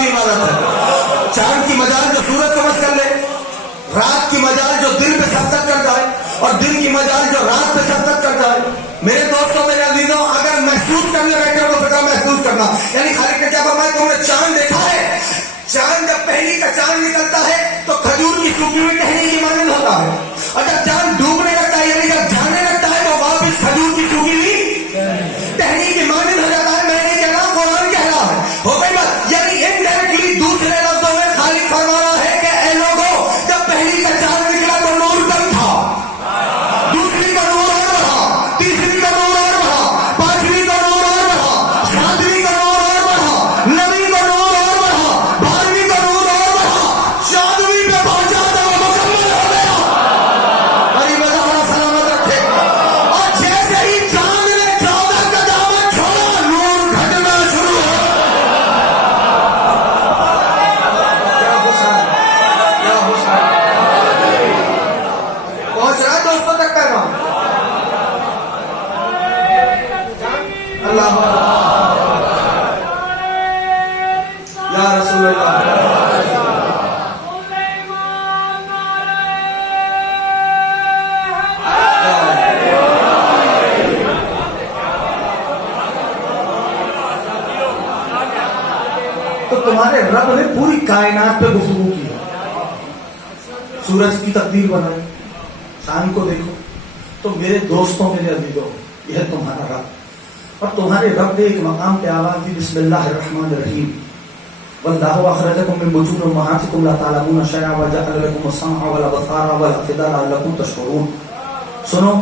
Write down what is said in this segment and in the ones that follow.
بھی عبادت ہے. چاند کی مجال جو سورج سمجھ کر لے, رات کی مجال جو دن پہ سبقت کر جائے, اور دن کی مجال جو رات پہ سبقت کر جائے. میرے دوستوں, میرے عزیزوں, اگر محسوس کرنے بیٹھے ہو تو فکر محسوس کرنا. یعنی خالق نے کیا فرمایا, تم نے چاند دیکھا ہے؟ چاند جب پہلی کا چاند نکلتا ہے تو کھجور کی سوکھی ہوئی ٹہنی کی مانند ہوتا ہے, اور جب چاند ڈوبنے لگتا ہے یعنی جب جانے لگتا ہے تو واپس کھجور کی سوکھی ہوئی ٹہنی کی مانند ہو جاتا ہے. میں نہیں کہہ رہا, قرآن کہہ رہا ہے. ہو گئی بات. یعنی انڈائریکٹلی دوسرے لفظوں میں خالق فرما رہا ہے کہ اے لوگوں, جب پہلی کا چاند نکلا تو نور کم تھا, دوسری کا نور اور بڑھا, تیسری کا نور اور بڑھا, پانچویں کا نور اور بڑھا, ساتویں کا نور اور بڑھا, نویں کا نور اور بڑھا, بارہویں کا نور اور بڑھا, چودہویں پہ پہنچا تو وہ مکمل ہو گیا. بڑی مزہ سلامت رکھے. اور جیسے ہی چاند نے 14 کا دامن چھوڑا, نور گھٹنا شروع ہو. کیا حسن, کیا حسن. پہنچ رہا ہے دوستوں تک پیغام. اللہ یا رسول اللہ. تو تمہارے رب نے پوری کائنات پہ گفتگو کی ہے. سورج کی تقدیر بنائی, شان کو دیکھو. تو میرے دوستوں, میرے عزیزوں, یہ ہے تمہارا رب. اور تمہارے رب نے ایک مقام پہ آواز دی, بسم اللہ الرحمن الرحیم, واللہ اخرجکم من بطون امہاتکم لا تعلمون شیئا وجعل لکم السمع والابصار والافئدہ لعلکم تشکرون. سنو,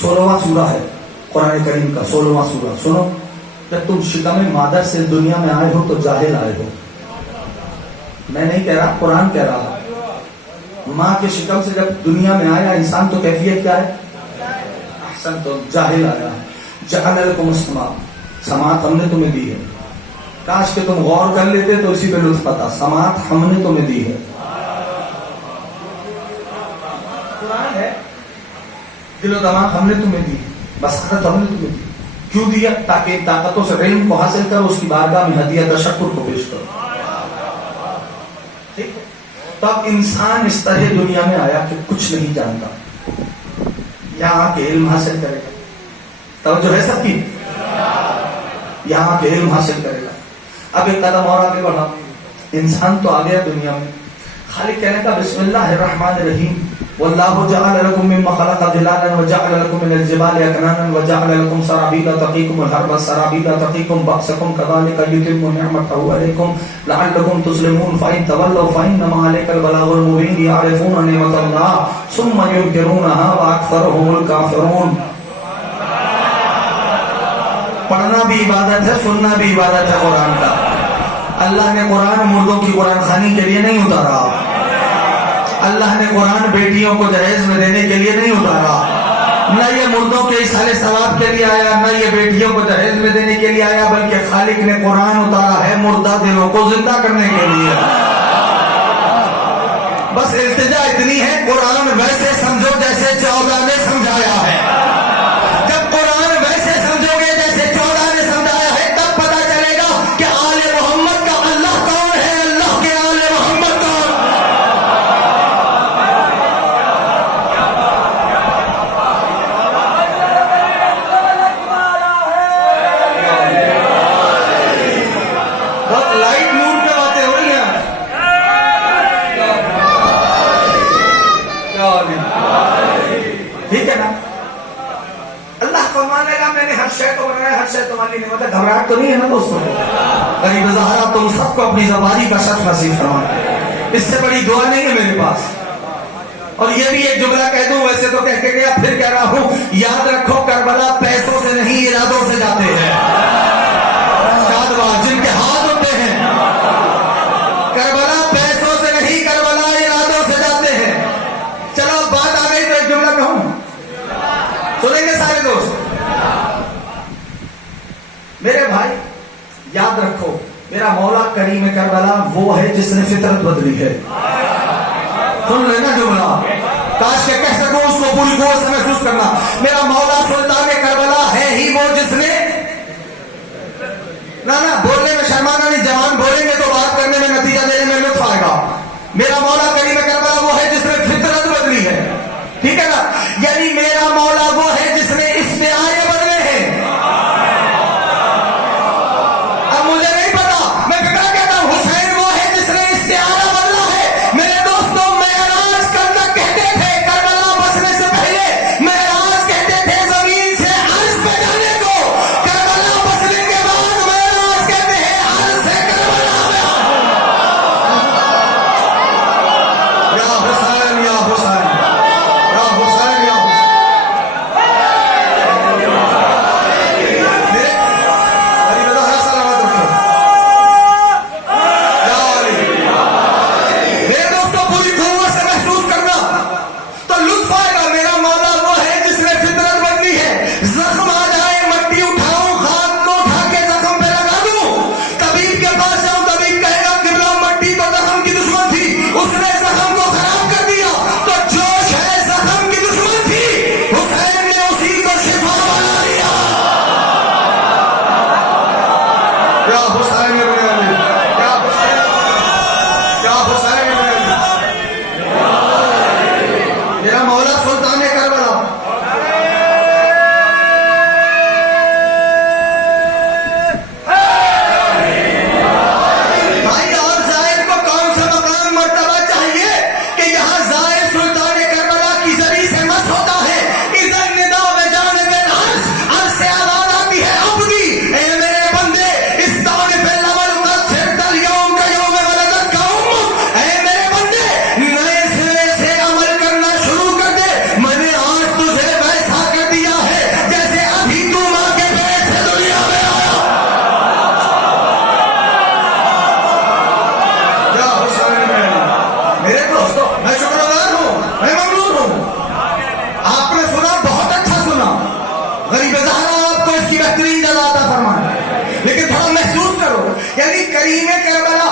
16واں سورہ ہے قرآن کریم کا, 16واں سورہ. سنو, جب تم شکم مادر سے دنیا میں آئے ہو تو جاہل آئے ہو. میں نہیں کہہ رہا, قرآن کہہ رہا. ماں کے شکم سے جب دنیا میں آیا انسان تو کیفیت کیا ہے؟ احسن, تو جاہل آیا. جعل لکم السمع, سماعت ہم نے تمہیں دی ہے. کاش کہ تم غور کر لیتے تو اسی پہ لطف پتا. سماعت ہم نے تمہیں دی ہے. قرآن ہے, دل و دماغ ہم نے تمہیں دی, بصارت ہم نے تمہیں دی. کیوں دیا؟ تاکہ طاقتوں سے علم کو حاصل کر اس کی بارگاہ میں ہدیہ تشکر کو پیش کرو. ٹھیک ہے. تو اب انسان اس طرح دنیا میں آیا کہ کچھ نہیں جانتا, یہاں کے علم حاصل کرے گا. توجہ ہے سب کی؟ یہاں کے علم حاصل کرے گا. اب ایک قدم اور آگے بڑھا. انسان تو آ گیا دنیا میں, خالق کہنے کا بسم اللہ الرحمن الرحیم, واللہ جعل لکم مما خلق ظلالا وجعل لکم من الجبال اکنانا وجعل لکم سرابیل تقیکم الحر سرابیل تقیکم بأسکم کذالک یتم نعمته علیکم لعلکم تسلمون فإن تولوا فإنما علیک البلاغ المبین یعرفون نعمت اللہ ثم ینکرونها واکثرهم الکافرون. پڑھنا بھی عبادت ہے, سننا بھی عبادت ہے قرآن کا. اللہ نے قرآن مردوں کی قرآن خوانی کے لیے نہیں اتارا. اللہ نے قرآن بیٹیوں کو جہیز میں دینے کے لیے نہیں اتارا. نہ یہ مردوں کے اصحال ثواب کے لیے آیا, نہ یہ بیٹیوں کو جہیز میں دینے کے لیے آیا, بلکہ خالق نے قرآن اتارا ہے مردہ دلوں کو زندہ کرنے کے لیے. بس التجا اتنی ہے, قرآن ویسے سمجھو جیسے 14 نے سمجھایا ہے. جب قرآن ویسے سمجھو گے جیسے 14 نے سمجھایا ہے, تب پتا چلے گا کہ آل محمد کا اللہ کون ہے, اللہ کے آل محمد کون. بہت لائٹ موڈ پہ باتیں ہو رہی ہیں. ٹھیک ہے نا. اللہ فرمانے گا میں نے ہر شے کو بنایا, ہر شے تمہاری نعمت ہے. گھبراہٹ تو نہیں ہے نا دوستوں؟ غریب زہرا تم سب کو اپنی زبانی کا شرف نصیب فرمائے. اس سے بڑی دعا نہیں ہے میرے پاس. اور یہ بھی ایک جملہ کہہ دوں, ویسے تو کہہ کے گیا, پھر کہہ رہا ہوں, یاد رکھو کربلا پیسوں سے نہیں ارادوں سے جاتے ہیں. جن کے ہاتھ ہوتے ہیں, کربلا پیسوں سے نہیں, کربلا ارادوں سے جاتے ہیں. چلو بات آ گئی تو ایک جملہ کہوں, سنیں گے سارے دوست. میرے بھائی یاد رکھو, میرا مولا کریم کربلا وہ ہے جس نے فطرت بدلی ہے. سن لینا جملہ, کاش کہ کہہ سکوں اس کو پوری قوت سے محسوس کرنا. میرا مولا سلطان کربلا ہے ہی وہ جس نے, نہ بولنے میں شرمانا نہیں, جوان بولیں گے تو بات کرنے مولا کریم کربلا وہ ہے جس نے فطرت بدلی ہے. ٹھیک ہے نا؟ یعنی میرا مولا وہ ہے جس نے استعارے بدلے ہیں. اب مجھے نہیں پتا میں کیا کہتا ہوں. حسین وہ ہے جس نے استعارہ بدلا ہے. میرے دوستوں معراج کرنا کہتے تھے کربلا بسنے سے پہلے. معراج کہتے تھے زمین سے عرش پہ جانے کو. کربلا بسنے کے بعد معراج کہتے ہیں عرش سے کربلا میں. یا حسین یا حسین یا حسین یا حسین. میرے علی رضا ہے سلامت رکھو. یا علی. میرے دوستوں پوری قوت سے محسوس کرنا تو لطف آئے گا. میرا مولا وہ ہے جس نے فطرت بدلی ہے. زخم آ جائے مٹی اٹھاؤں خاک کو اٹھا کے زخم پہ لگا دوں. طبیب کے پاس جاؤں طبیب کہے گا قبلہ مٹی تو زخم کی دشمن تھی اس نے زخم کو خراب کر دیا. تو جوش ہے زخم کی دشمن تھی حسین نے اسی کو شفا بنا دیا. یا حسین ابن علی یا حسین یا حسین ابن علی. میرا مولا سلطان کربلا. بھائی اور زائر کو کون سا مقام مرتبہ چاہیے کہ یہاں زائر سلطان کربلا کی زری سے مس ہوتا ہے. اذن ندا میں جانب العرش عرش سے آواز آتی ہے عبدی اے میرے بندے استغفر لمن قد صرت اليوم کا یوم ولدت کا امک. اے میرے بندے نئے سرے سے عمل کرنا شروع کر دے. میں نے آج تجھے ویسا کر دیا ہے جیسے ابھی تو ماں کے پیٹ سے دنیا میں آیا. یا حسین ابن علی. میرے دوستوں میں شکر گزار ہوں میں ممنون ہوں. آپ نے سنا بہت اچھا سنا. غریب زہرا آپ کو اس کی بہترین جزا عطا فرمائے. لیکن تھوڑا محسوس کرو یعنی کریم کربلا.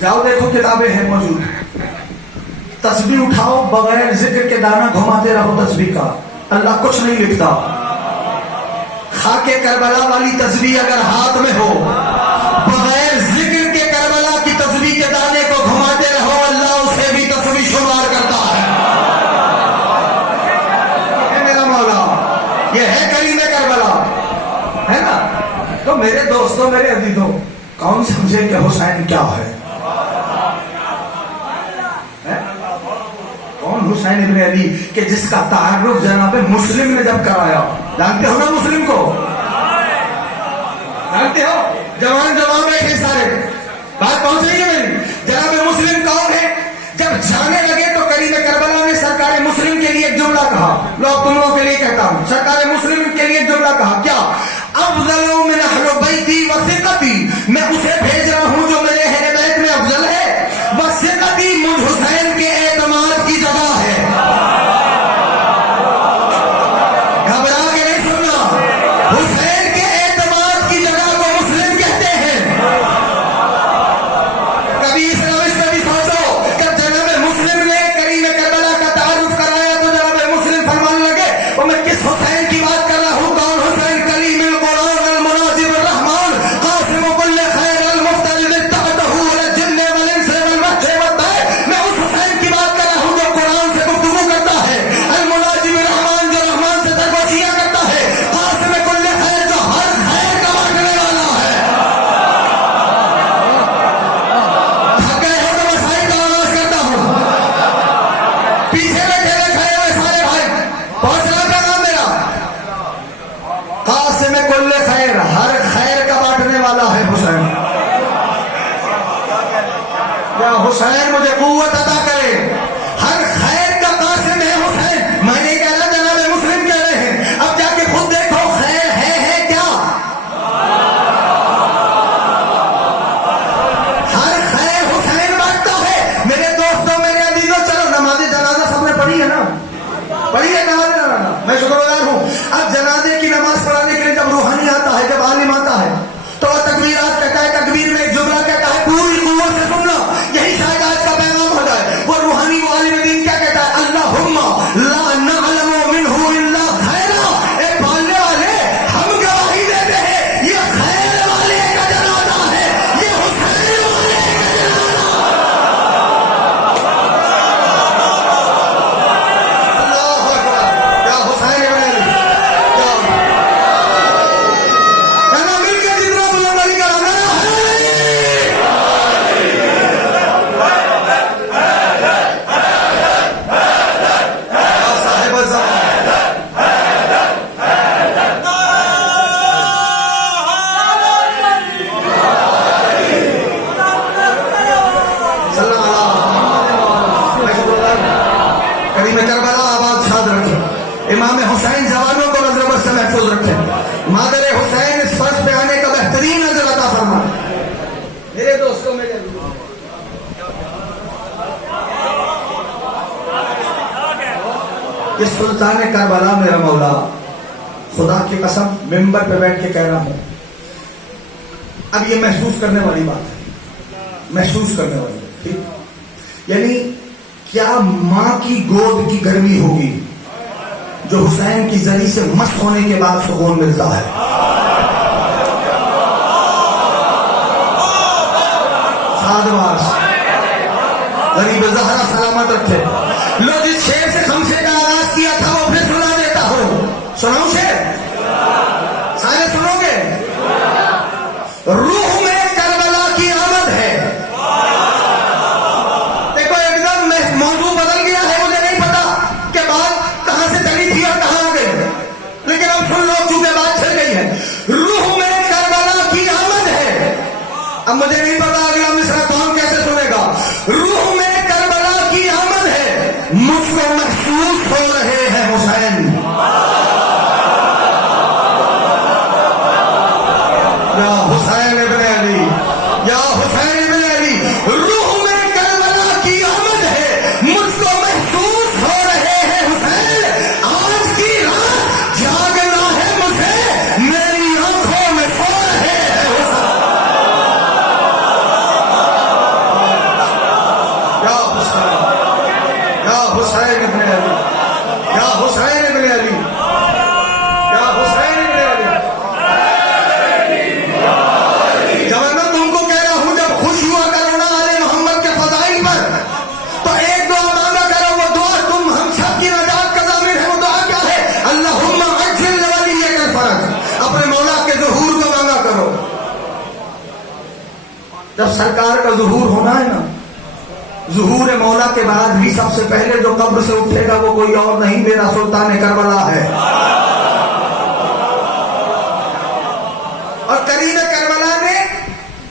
جاؤ دیکھو کتابیں ہیں موجود. تسبیح اٹھاؤ بغیر ذکر کے دانا گھماتے رہو تسبیح کا. اللہ کچھ نہیں لکھتا. خاک کربلا والی تسبیح اگر ہاتھ میں ہو بغیر ذکر کے کربلا کی تسبیح کے دانے کو گھماتے رہو اللہ اسے بھی تسبیح شمار کرتا ہے. یہ ہے میرا مولا. یہ ہے کریم کربلا ہے نا. تو میرے دوستوں میرے عزیزوں کون سمجھے کہ حسین کیا ہے؟ کون حسین ابن علی کہ جس کا تعارف جناب مسلم نے جب کرایا. جانتے ہو نا مسلم کو؟ جانتے ہو؟ جوان بیٹھے سارے بات پہنچ رہی ہے میری. جناب مسلم کون ہے؟ جب جانے لگے تو کریم کربلا نے سرکار مسلم کے لیے ایک جملہ کہا. لوگ تم لوگوں کے لیے کہتا ہوں سرکار مسلم کے لیے ایک جملہ کہا. کیا؟ افضل من اہل بیتی وثقتی. میں اسے بھیج رہا ہوں جو میرے اہل بیت میں افضل ہے. وثقتی مجھ حسین کے اعتماد کی جگہ ہے. گھبرا کے نہیں سننا. حسین کے اعتماد کی جگہ کو مسلم کہتے ہیں. کبھی اس روش میں بھی سوچو کہ جناب مسلم نے کریم کربلا کا تعارف کرایا تو جناب مسلم فرمان لگے اور میں کس حسین کی بات کر رہا ہوں؟ کون حسین؟ کلیم القرآن المناجب الرحمان قاسم کل خیر المفتل اتبعته والجن والانس والوحش والطير. میں اس حسین کی بات کر رہا ہوں جو قرآن سے گفتگو کرتا ہے. المناجب الرحمان جو رحمان سے سرگوشیاں کرتا ہے. قاسم کل خیر جو ہر خیر کا بانٹنے والا ہے. تھک گئے ہو تو مسائل کا آغاز کرتا ہوں. پیچھے بیٹھے ہوئے کھڑے ہوئے سارے بھائی پہنچنا پیغام میرا. قاسم کل خیر ہر خیر کا بانٹنے والا ہے حسین. یا حسین مجھے قوت عطا کرے. ہر خیر کا قاسم ہے حسین. میں نہیں کہہ رہا جناب مسلم کہہ رہے ہیں. اب جا کے خود دیکھو خیر ہے کیا؟ ہر خیر حسین بانٹتا ہے. میرے دوستوں میرے عزیزوں چلو نماز جنازہ سب نے پڑھی ہے نا؟ پڑھی ہے نماز جنازہ. میں شکر گزار ہوں. اب جنازے کی نماز پڑھانے کے لیے جب روحانی آتا ہے جب عالم آتا ہے تو وہ تکبیرات کہتا ہے. تکبیر میں ایک جملہ کہتا ہے. پوری قوت سے سننا یہی شاید آج کا پیغام ہو جائے. یہ سلطان کربلا میرا مولا، خدا کی قسم ممبر پہ بیٹھ کے کہہ رہا ہوں، اب یہ محسوس کرنے والی بات ہے، محسوس کرنے والی بات، ٹھیک؟ یعنی کیا ماں کی گود کی گرمی ہوگی جو حسین کی زری سے مست ہونے کے بعد سکون ملتا ہے؟ شادباش، غریب زہرا سلامت رکھے۔ لو جس شیر سے خمسے کا آغاز کیا تھا وہ پھر سنا دیتا ہوں، سناؤں شیر؟ سارے سنو گے؟ روح میں کربلا کی آمد ہے۔ دیکھو ایک دم موضوع بدل گیا ہے، مجھے نہیں پتا کہ بات کہاں سے چلی تھی اور کہاں آ گئی، لیکن اب سن لو چونکہ بات چل گئی ہے۔ روح میں کربلا کی آمد ہے۔ اب مجھے نہیں پتا اگلا مصرع کون کیسے سنے گا۔ روح میں کربلا کی آمد ہے، مجھ کو محسوس ہو رہے ہیں حسین۔ یا حسین ابن علی، یا حسین ابن علی، روح میں کربلا کی آمد ہے، مجھ کو محسوس ہو رہے ہیں حسین۔ آج کی رات جاگنا ہے مجھے، میری آنکھوں میں سو رہے ہیں حسین۔ یا حسین، یا حسین ابن علی، یا حسین ابن علی، یا حسین ابن علی۔ جب میں تم کو کہہ رہا ہوں جب خوش ہوا کرو نا آل محمد کے فضائل پر، تو ایک دعا مانگا کرو، وہ دعا تم ہم سب کی نجات کا ضامن ہے۔ وہ دعا کیا ہے؟ اللہم عجل لولیک الفرج، اپنے مولا کے ظہور کو مانگا کرو۔ جب سرکار کا ظہور ہونا ہے نا، ظہور مولا کے بعد بھی سب سے پہلے جو قبر سے اٹھے گا وہ کوئی اور نہیں، میرا سلطان کربلا ہے۔ اور کریم کربلا نے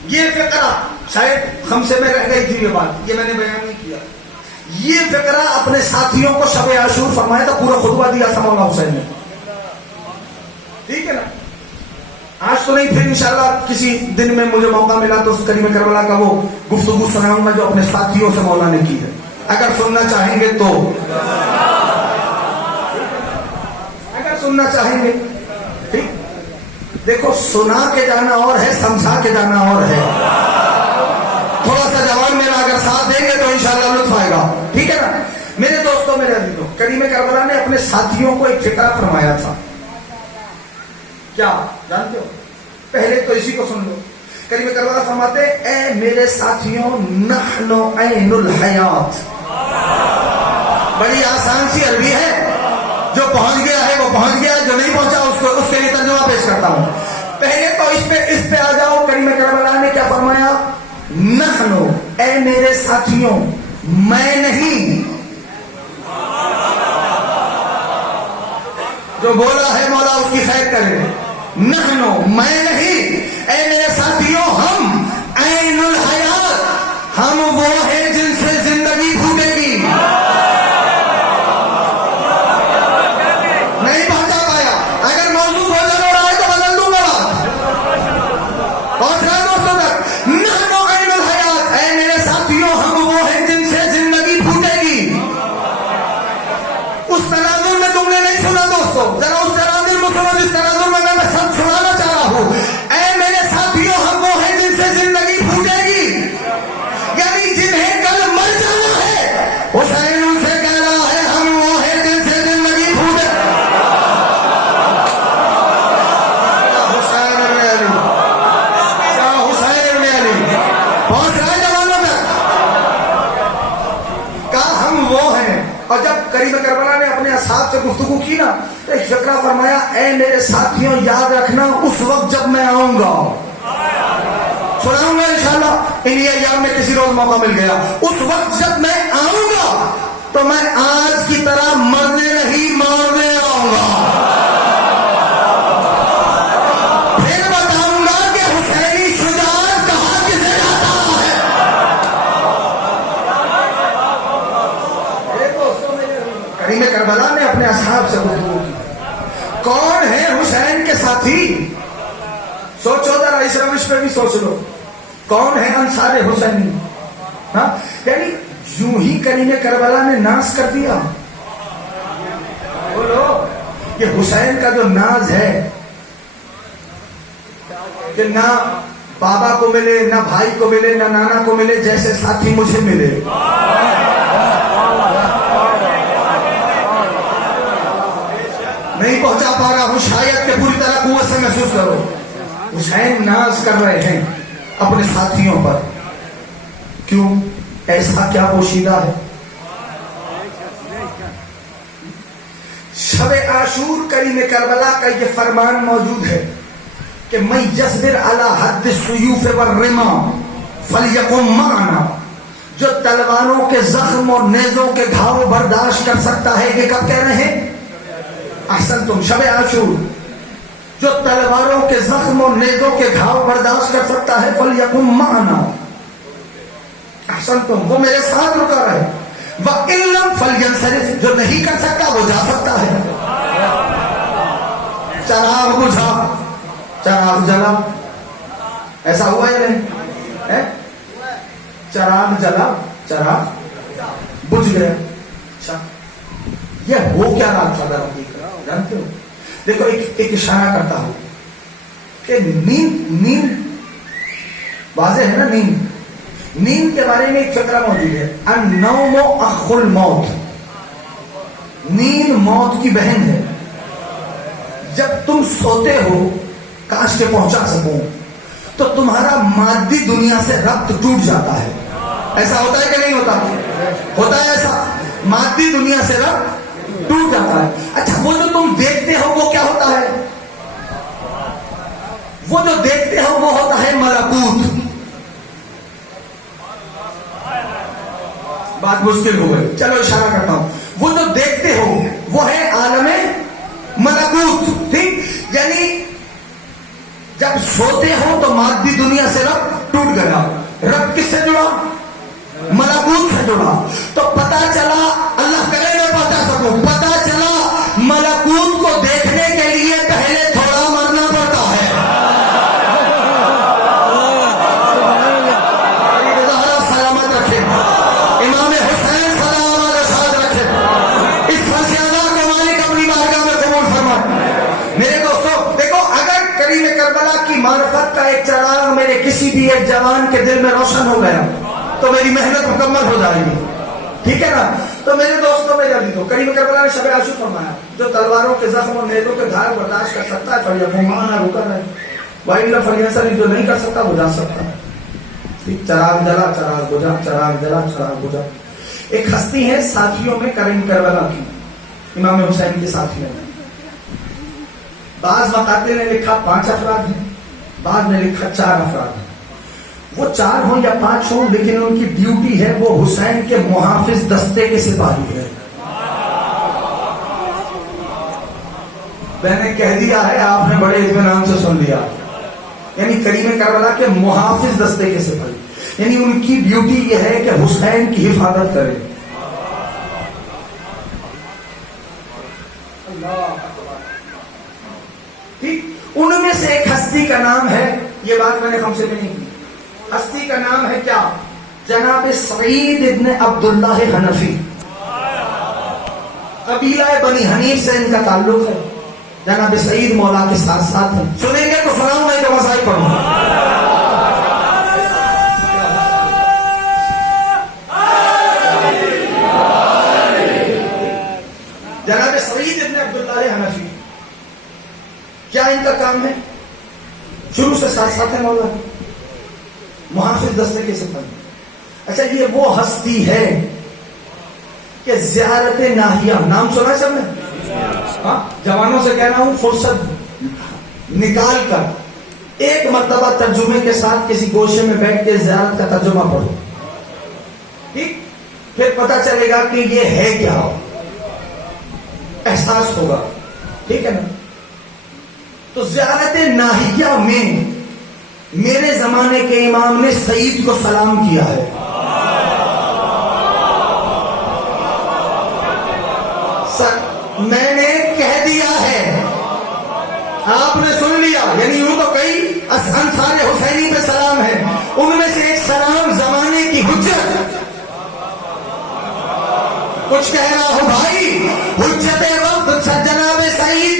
یہ فقرہ، شاید خمسے میں رہ گئی تھی یہ بات، یہ میں نے بیان نہیں کیا، یہ فقرہ اپنے ساتھیوں کو شب عاشور فرمایا تھا، پورا خطبہ دیا تھا مولا حسین نے، ٹھیک ہے نا؟ آج تو نہیں، پھر انشاءاللہ کسی دن میں مجھے موقع ملا تو اس کریم کربلا کا وہ گفتگو سناؤں گا جو اپنے ساتھیوں سے مولا نے کی ہے، اگر سننا چاہیں گے تو، اگر سننا چاہیں گے ٹھیک۔ دیکھو سنا کے جانا اور ہے، سمجھا کے جانا اور ہے۔ تھوڑا سا جوان میرا اگر ساتھ دیں گے تو انشاءاللہ لطف آئے گا، ٹھیک ہے نا؟ میرے دوستوں، میرے عزیزوں، کریم کربلا نے اپنے ساتھیوں کو ایک فقرہ فرمایا تھا، کیا جانتے ہو؟ پہلے تو اسی کو سن لو۔ کریم کربلا فرماتے اے میرے ساتھیوں، نحن عین الحیات۔ بڑی آسان سی عربی ہے، جو پہنچ گیا ہے وہ پہنچ گیا، جو نہیں پہنچا اس کے لیے ترجمہ پیش کرتا ہوں۔ پہلے تو اس پہ آ جاؤ۔ کریم کربلا نے کیا فرمایا؟ نحن، اے میرے ساتھیوں، میں نہیں، جو بولا ہے مولا اس کی خیر کرے، نحن، میں نہیں، اے میرے ساتھیوں، ہم عین الحیات، ہم وہ ہیں جن سے زندگی پھوٹے گی۔ نہیں پہنچا پایا، اگر موضوع بدل ہو رہا ہے تو بدل دوں گا بات، اور دوستوں تک، نحن عین الحیات، اے میرے ساتھیوں، ہم وہ ہیں جن سے زندگی پھوٹے گی۔ اس تناظر میں تم نے نہیں سنا دوستو، ذرا اس تناظر میں سنو جس تناظر میں میں سب سنانا چاہ رہا ہوں۔ اے میرے ساتھیوں، ہم وہ ہیں جن سے زندگی پھوٹے گی، یعنی جنہیں کل مر جانا ہے۔ حسین ان سے کہہ رہا ہے ہم وہ ہیں جن سے زندگی پھوٹے۔ حسین ابن علی، کیا حسین ابن علی پہنچ رہا ہے جوانوں تک؟ کہا ہم وہ ہیں۔ اور جب کریم کربلا نے اپنے اصحاب سے گفتگو کی نا تو ایک فقرہ فرمایا، اے میرے ساتھیوں، یاد رکھنا اس وقت جب میں آؤں گا، سناؤں گا انشاءاللہ انہی ایام میں کسی روز موقع مل گیا، اس وقت جب میں آؤں گا تو میں آج کی طرح مرنے نہیں مارنے آؤں گا، پھر بتاؤں گا کہ حسینی شجاعت کہاں کسے جاتا ہے۔ کریم کربلا نے اپنے اصحاب سے گفتگو کی، کون ہے حسین کے ساتھی؟ سوچو ذرا، اس روش پہ بھی سوچ لو، کون ہے انصار حسینی؟ ہاں، یعنی یوں ہی کریم کربلا نے ناس کر دیا، کہ حسین کا جو ناز ہے کہ نہ بابا کو ملے، نہ بھائی کو ملے، نہ نانا کو ملے، جیسے ساتھی مجھے ملے. نہیں پہنچا پا رہا ہوں شاید کہ پوری طرح قوت سے محسوس کرو. حسین ناز کر رہے ہیں اپنے ساتھیوں پر. کیوں؟ ایسا کیا پوشیدہ ہے؟ شب عاشور کریم کربلا کا یہ فرمان موجود ہے کہ میں یصبر علی حد السیوف والرما فلیقم معنا. جو تلواروں کے زخم اور نیزوں کے گھاؤ برداشت کر سکتا ہے. یہ کب کہہ رہے ہیں؟ احسن تم، شب عاشور. جو تلواروں کے زخم اور نیزوں کے گھاؤ برداشت کر سکتا ہے فلیقم معنا. احسن تم، وہ میرے ساتھ رکا رہے. وَإِن لَمْ فَلْيَنْصَرِفْ. جو نہیں کر سکتا وہ جا سکتا ہے. چراغ بجھا، چراغ جلا. ایسا ہوا یا نہیں؟ چراغ جلا، چراغ بجھ گیا. اچھا یہ ہو کیا رہا تھا جانتے ہو؟ دیکھو ایک اشارہ کرتا ہوں کہ نیند واضح ہے نا. نیند کے بارے میں ایک فقرہ موجود ہے. النوم اخ الموت. نیند موت کی بہن ہے. جب تم سوتے ہو، کاش کے پہنچا سکوں، تو تمہارا مادی دنیا سے ربط ٹوٹ جاتا ہے. ایسا ہوتا ہے کہ نہیں ہوتا؟ ہوتا ہے ایسا. مادی دنیا سے ربط ٹوٹ جاتا ہے. اچھا وہ جو تم دیکھتے ہو وہ کیا ہوتا ہے؟ وہ جو دیکھتے ہو وہ ہوتا ہے ملکوت. بات مشکل ہو گئی، چلو اشارہ کرتا ہوں. وہ جو دیکھتے ہو وہ ہے عالم ملکوت. ٹھیک؟ یعنی جب سوتے ہو تو مادی دنیا سے ربط ٹوٹ گیا. ربط کس سے جڑا؟ ملکوت سے جڑا. تو پتا چلا، اللہ کرے میں بتا سکوں، پتا چلا ملکوت کو دیکھنے کے لیے پہلے تھوڑا مرنا پڑتا ہے. سلامت رکھے امام حسین سلام علیہ ساتھ رکھے. اس فلسفہ کو مالک اپنی بارگاہ میں قبول فرمائے. میرے دوستو دیکھو، اگر کریم کربلا کی معرفت کا ایک چراغ میرے کسی بھی ایک جوان کے دل میں روشن ہو گیا تو میری محنت مکمل ہو جائے گی. ٹھیک ہے نا؟ تو میرے دوستوں میں جلدی دو، کریم کربلا نے شب عاشور فرمایا جو تلواروں کے زخم اور نیزوں کے گھاؤ برداشت کر سکتا ہے فلیقم معنا، رکا رہے. وَإِلَّا فَلْيَنْصَرِفْ. جو نہیں کر سکتا وہ جا سکتا ہے. چراغ جلا، چراغ بجھا، چراغ جلا، چراغ بجھا. ایک ہستی ہے ساتھیوں میں کریم کربلا کی، امام حسین کے ساتھی ہیں. بعض مقاتل نے لکھا 5 افراد ہیں، بعض نے لکھا 4 افراد ہیں. وہ 4 ہوں یا 5 ہوں، لیکن ان کی ڈیوٹی ہے وہ حسین کے محافظ دستے کے سپاہی ہے. میں نے کہہ دیا ہے، آپ نے بڑے اطمینان سے سن لیا. یعنی کریم کربلا کے محافظ دستے کے سپاہی، یعنی ان کی ڈیوٹی یہ ہے کہ حسین کی حفاظت کرے. ٹھیک؟ ان میں سے ایک ہستی کا نام ہے، یہ بات میں نے ہم سے بھی نہیں کی، ہستی کا نام ہے کیا؟ جناب سعید ابن عبداللہ حنفی. قبیلہ بنی حنیف سے ان کا تعلق ہے. جناب سعید مولا کے ساتھ ساتھ ہیں. سنیں گے تو سناؤں، میں تو مسائل پڑھوں. جناب سعید ابن عبداللہ حنفی، کیا ان کا کام ہے؟ شروع سے ساتھ ساتھ ہے مولا کے محافظ دستے کے سپاہی. اچھا یہ وہ ہستی ہے کہ زیارت ناحیہ نام سنا ہے سب نے؟ ہاں، جوانوں سے کہنا ہوں فرصت نکال کر ایک مرتبہ ترجمے کے ساتھ کسی گوشے میں بیٹھ کے زیارت کا ترجمہ پڑھو. ٹھیک؟ پھر پتا چلے گا کہ یہ ہے کیا، احساس ہوگا. ٹھیک ہے نا؟ تو زیارت ناحیہ میں میرے زمانے کے امام نے سعید کو سلام کیا ہے. میں نے کہہ دیا ہے، آپ نے سن لیا. یعنی یوں تو کئی انصار حسینی پہ سلام ہے، ان میں سے ایک سلام زمانے کی حجت. کچھ کہہ رہا ہوں بھائی، حجت وقت جناب سعید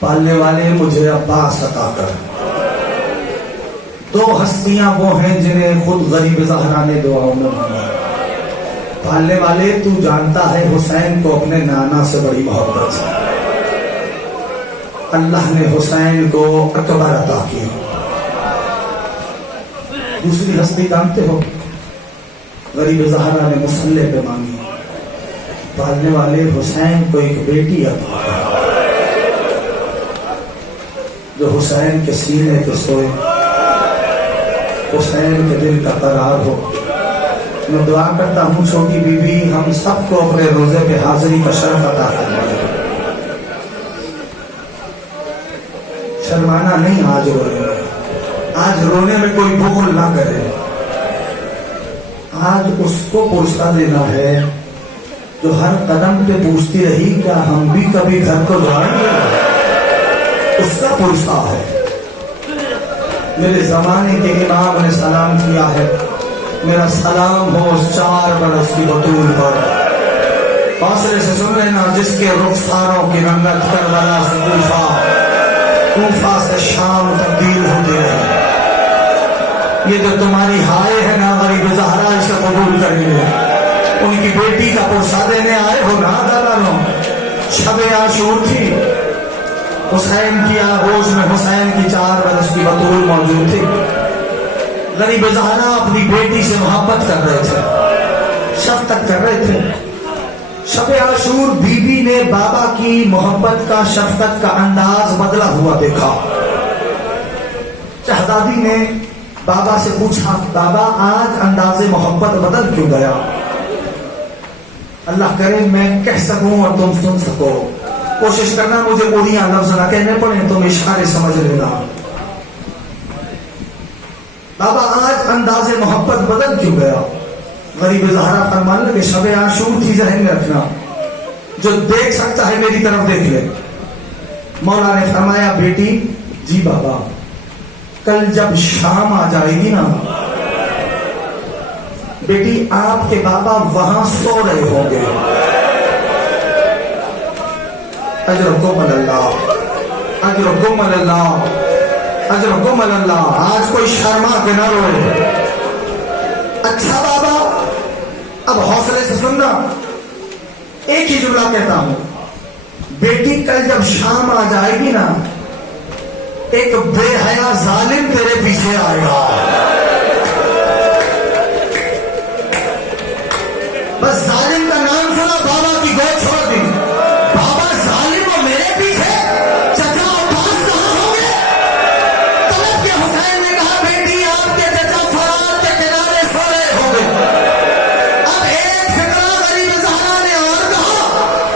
پالنے والے مجھے عباس عطا کر. دو ہستیاں وہ ہیں جنہیں خود غریب زہرا نے دعاؤں میں مانگا. پالنے والے تو جانتا ہے حسین کو اپنے نانا سے بڑی محبت ہے. اللہ نے حسین کو اکبر عطا کیا. دوسری ہستی جانتے ہو غریب زہرا نے مسلح پہ مانگی. پالنے والے حسین کو ایک بیٹی عطا جو حسین کے سینے پہ سوئے, حسین کے دل کا قرار ہو. میں دعا کرتا ہوں چھوٹی بی بی ہم سب کو اپنے روزے پہ حاضری کا شرف عطا فرمائے. شرمانا نہیں آج رونے میں, آج رونے میں کوئی بخل نہ کرے. آج اس کو پوچھتا دینا ہے جو ہر قدم پہ پوچھتی رہی کیا ہم بھی کبھی گھر کو جائیں گے. اس کا پوچھتا ہے. میرے زمانے کے امام نے سلام کیا ہے, میرا سلام ہو اس 4 برس کی بطول پر. حوصلے سے سن لینا جس کے رخساروں کی رنگت کربلا سے کوفہ, کوفہ سے شام تبدیل ہوتے رہے. یہ جو تمہاری ہائے ہے نا غریب زہرا اسے قبول کریں گے. ان کی بیٹی کا پرسہ دینے آئے ہو نا دلالوں. شب عاشور تھی, حسین کی آغوش میں حسین کی 4 برس کی بطول موجود تھی. غریب زہرا اپنی بیٹی سے محبت کر رہے تھے, شفقت کر رہے تھے. شب عاشور بی بی نے بابا کی محبت کا, شفقت کا انداز بدلا ہوا دیکھا. شہزادی نے بابا سے پوچھا بابا آج انداز محبت بدل کیوں گیا. اللہ کرے میں کہہ سکوں اور تم سن سکو. کوشش کرنا مجھے پوریاں لفظ نہ کہنے پڑے, تم اشارے سمجھ لینا. بابا آج انداز محبت بدل کیوں گیا. غریب زہرا فرمان لگے شب عاشور تھی, ذہن میں رکھنا, جو دیکھ سکتا ہے میری طرف دیکھ لے. مولا نے فرمایا بیٹی جی بابا کل جب شام آ جائے گی نا بیٹی آپ کے بابا وہاں سو رہے ہوں گے. اجرکم اللہ, اجرکم اللہ, اجرکم اللہ. آج کوئی شرما کے نہ روئے. اچھا بابا اب حوصلے سے سننا, ایک ہی جملہ کہتا ہوں. بیٹی کل جب شام آ جائے گی نا ایک بے حیا ظالم تیرے پیچھے آئے گا. بس ظالم کا نام سنا بابا کی گود چھوڑ دی. بابا ظالم اور میرے پیچھے, چچا عباس کہاں ہوں گے. طلب کے حسین نے کہا بیٹی آپ کے چچا فرات کے کنارے سو رہے ہوں گے. اب ایک فکرہ غریب زہرا نے اور کہا,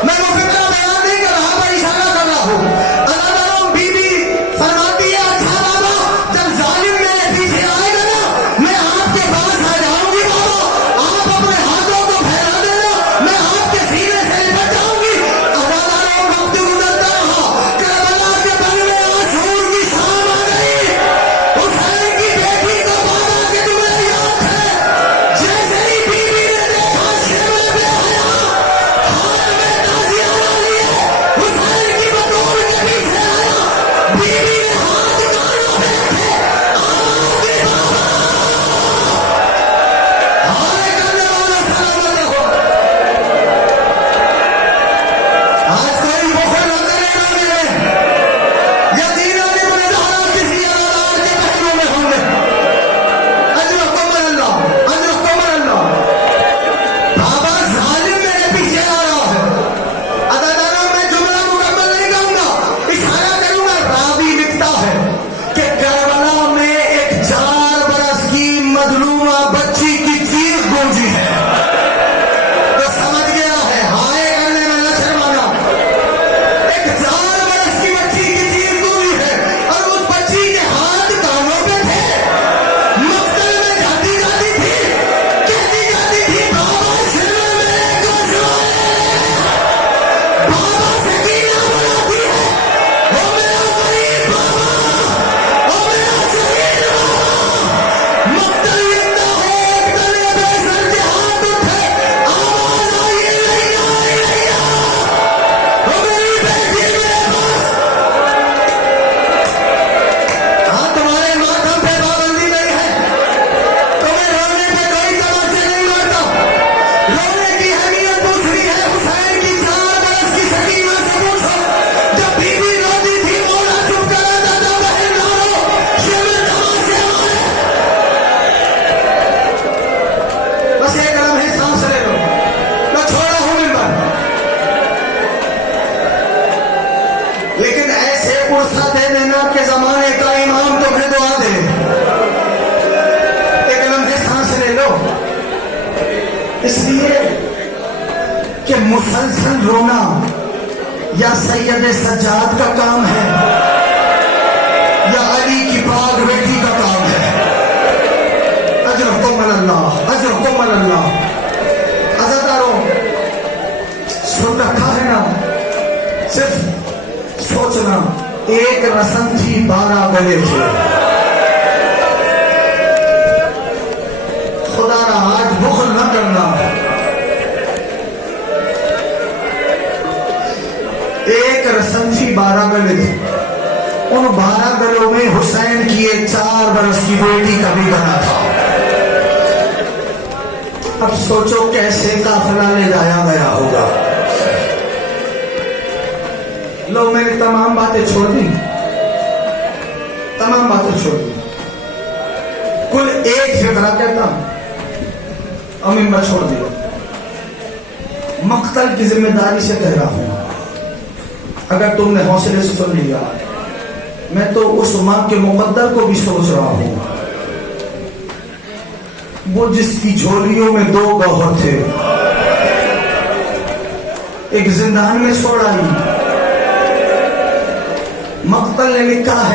میں وہ فکرہ بیان نہیں کر رہا, میں اشارہ کر رہا ہوں. اللہ بی بی فرماتی ہے اچھا بابا جب ظالم میرے پیچھے آئے گا نا مسلسل رونا یا سید سجاد کا کام ہے یا علی کی پاک بیٹی کا کام ہے؟ اجرکم اللہ، اجرکم اللہ۔ عزاداروں سن رکھا ہے نا؟ صرف سوچنا، ایک رسم تھی 12 گلے تھے۔ خدا را آج بخل نہ کرنا، ایک رسم تھی 12 گلے تھے، ان 12 گلوں میں حسین کی ایک 4 برس کی بیٹی کا بھی بنا تھا۔ اب سوچو کیسے قافلہ لے جایا گیا ہوگا۔ لو میں نے تمام باتیں چھوڑ دی، تمام باتیں چھوڑ دی، کل ایک فقرہ کہتا ہوں اور میں چھوڑ دیا۔ مقتل کی ذمہ داری سے کہہ رہا ہوں، اگر تم نے حوصلے سے سن لیا، میں تو اس ماں کے مقدر کو بھی سوچ رہا ہوں، وہ جس کی جھولیوں میں 2 گوہر تھے، ایک زندان میں سوڑائی۔ مقتل نے لکھا ہے